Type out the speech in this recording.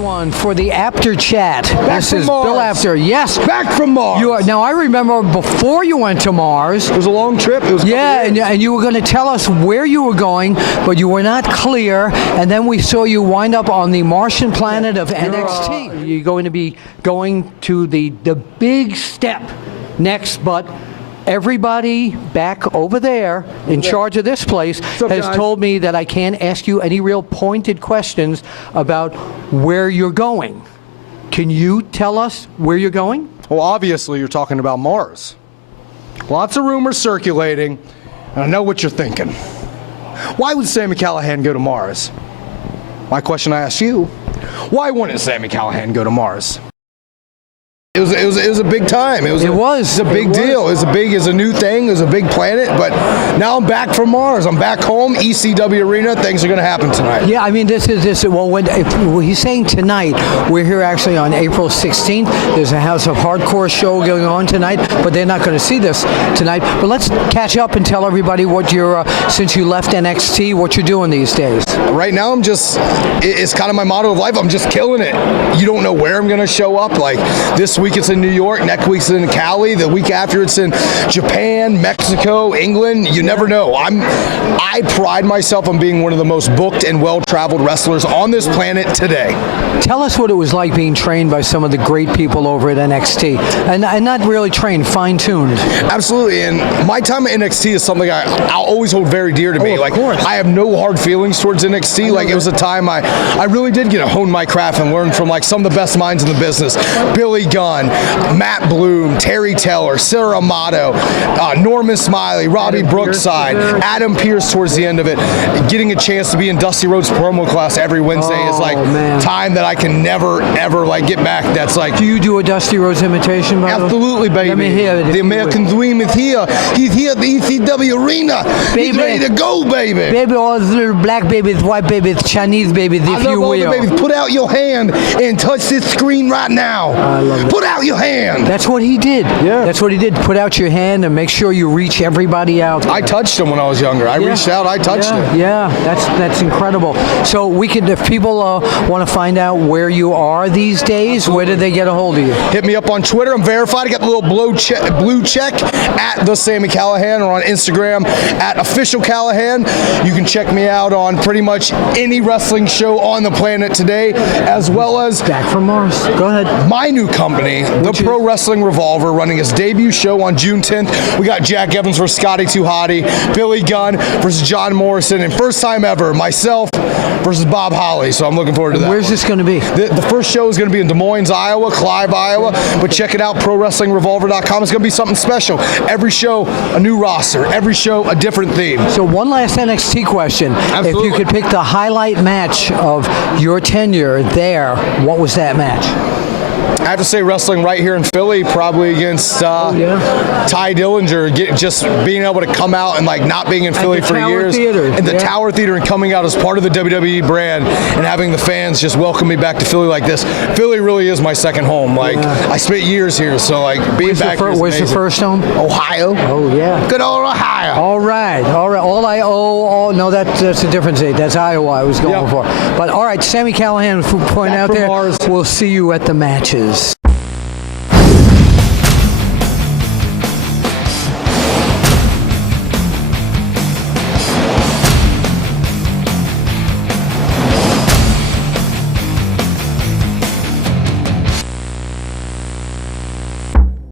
everyone, for the APTER Chat. This is Mars. Bill Apter. Yes. Back from Mars. You are, now, I remember before you went to Mars. It was a long trip. It was and you were going to tell us where you were going, but you were not clear. And then we saw you wind up on the Martian planet of NXT. You're going to be going to the big step next, but everybody back over there in charge of this place has told me that I can't ask you any real pointed questions about where you're going. Can you tell us where you're going? Well, obviously, you're talking about Mars. Lots of rumors circulating, and I know what you're thinking. Why would Sami Callihan go to Mars? My question I ask you, why wouldn't Sami Callihan go to Mars? It was a big time. It was a big deal. It was a new thing. It was a big planet. But now I'm back from Mars. I'm back home. ECW Arena. Things are going to happen tonight. Yeah, I mean, this. Well, if he's saying tonight, we're here actually on April 16th. There's a House of Hardcore show going on tonight, but they're not going to see this tonight. But let's catch up and tell everybody what you're, since you left NXT, what you're doing these days. Right now, it's kind of my motto of life. I'm just killing it. You don't know where I'm going to show up. Like this week it's in New York, next week's in Cali, the week after it's in Japan, Mexico, England. You never know. I pride myself on being one of the most booked and well-traveled wrestlers on this planet today. Tell us what it was like being trained by some of the great people over at NXT, and not really trained, fine-tuned. Absolutely, and my time at NXT is something I'll always hold very dear to me. Of course. I have no hard feelings towards NXT. Like, it was a time I really did get to hone my craft and learn from like some of the best minds in the business. Billy Gunn, Matt Bloom, Terry Taylor, Sarah Amato, Norman Smiley, Robbie Brookside, Adam Pearce towards the end of it. Getting a chance to be in Dusty Rhodes' promo class every Wednesday is like time that I can never, ever like get back. That's like... Do you do a Dusty Rhodes imitation, by the way? Absolutely, baby. Let me hear it. The American Dream is here. He's here at the ECW Arena. Baby. He's ready to go, baby. Baby, all the little black babies, white babies, Chinese babies, if you will. All the babies. Put out your hand and touch this screen right now. I love that. Put out your hand. That's what he did. Yeah. That's what he did. Put out your hand and make sure you reach everybody out. I touched him when I was younger. I reached out. I touched him. Yeah, that's incredible. So we could, if people want to find out where you are these days, where do they get a hold of you? Hit me up on Twitter. I'm verified. I got the little blue check at the Sami Callihan, or on Instagram at official Callihan. You can check me out on pretty much any wrestling show on the planet today, as well as Back from Mars. Go ahead. my new company, the Pro Wrestling Revolver, running his debut show on June 10th. We got Jack Evans versus Scotty 2 Hottie, Billy Gunn versus John Morrison, and first time ever, myself versus Bob Holly. So I'm looking forward to that. Where's this going to be? The first show is going to be in Des Moines, Iowa, Clive, Iowa. But check it out, ProWrestlingRevolver.com. It's going to be something special. Every show, a new roster. Every show, a different theme. So one last NXT question. Absolutely. If you could pick the highlight match of your tenure there, what was that match? I have to say, wrestling right here in Philly, probably against Ty Dillinger, just being able to come out and like not being in Philly for years, and the Tower Theater, and coming out as part of the WWE brand, and having the fans just welcome me back to Philly like this. Philly really is my second home. Like I spent years here, so like being back here is Where's amazing. the first home? Ohio. Oh yeah. Good old Ohio. All right. No, that's a different state. That's Iowa I was going for. But all right, Sami Callihan, point out there. Mars. We'll see you at the matches.